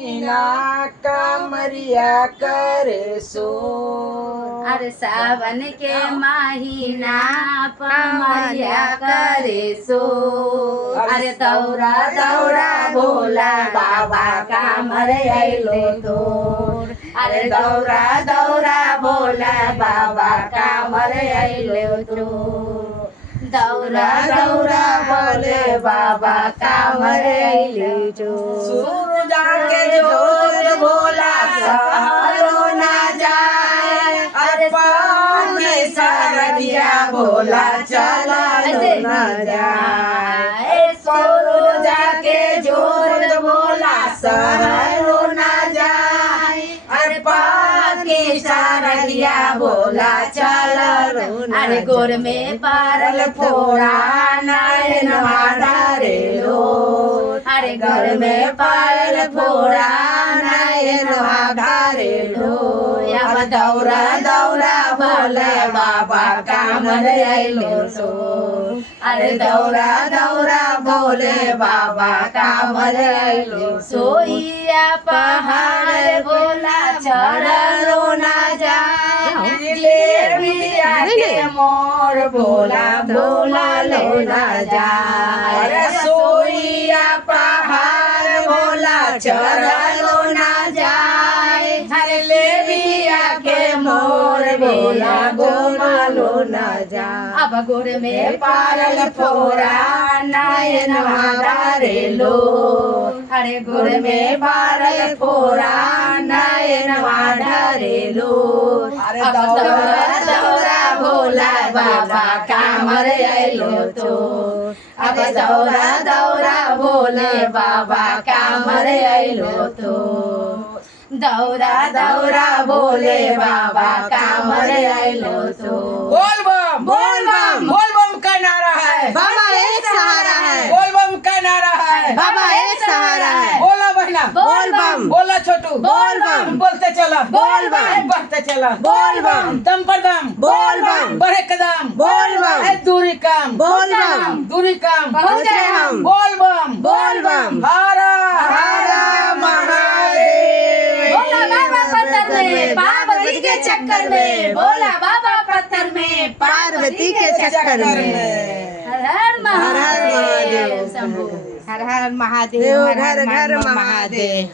महीना कामरिया करे सो। अरे सावन के महीना कामरिया करे सो। अरे दौरा दौरा भोला बाबा कामर आइलो तोर। अरे दौरा दौरा भोला बाबा कामर आइलो तोर। दौरा दौरा भोले बाबा कामर आइलो तोर। सूरज के जोत भोला सहरो ना जाए, अर्पण सरदिया भोला चला न जाए। सूरज के जोत भोला सहरो ना जाए, अर्पण सरदिया भोला चला। अरे गोर में पारल फोड़ा नयन ढारे लो। अरे गोर में पारल फोड़ा नयन ढारे लो। अब दौरा दौरा भोले बाबा कामर आइलो सो। अरे दौरा दौरा भोले बाबा कामर आइलो सो। सोइया पहाड़ भोला चढ़लो ना जाए, जिलेबिया के मोर भोला भोला लो ना जाए। अरे सोइया पहाड़ भोला चढ़लो ना जाए, हरे लेबिया के मोर भोला गोमा लो ना जाए। अब गोर में पारल फोरा नयन ढारे लो। अरे गोर में पारल फोरा नयन ढारे लो। अरे अब दौरा दौरा भोला बाबा कामर आइलो तो। अब दौरा दौरा भोले बाबा कामर आइलो तो। दौरा दौरा भोले बाबा कामर आइलो तो। बोल बम बोल बम बोल बम का नारा है, बाबा एक सहारा है। बोल बम का नारा है, बाबा एक सहारा है। बोला बहना बोल बम बोला छोटू बोल बम बोलते चला बोल बम बढ़ते चला बोल बम दम पर दम बोल बम बढ़े कदम बोल बम ए दूरी कम बोल बम दूरी कम पहुंच गए हम। बोल बम बोल बम हर हर महादेव। बोला बाबा पत्थर में पार्वती के चक्कर में। बोला बाबा पत्थर में पार्वती के चक्कर में। हर हर महादेव शंभू। हर हर महादेव, घर घर महादेव।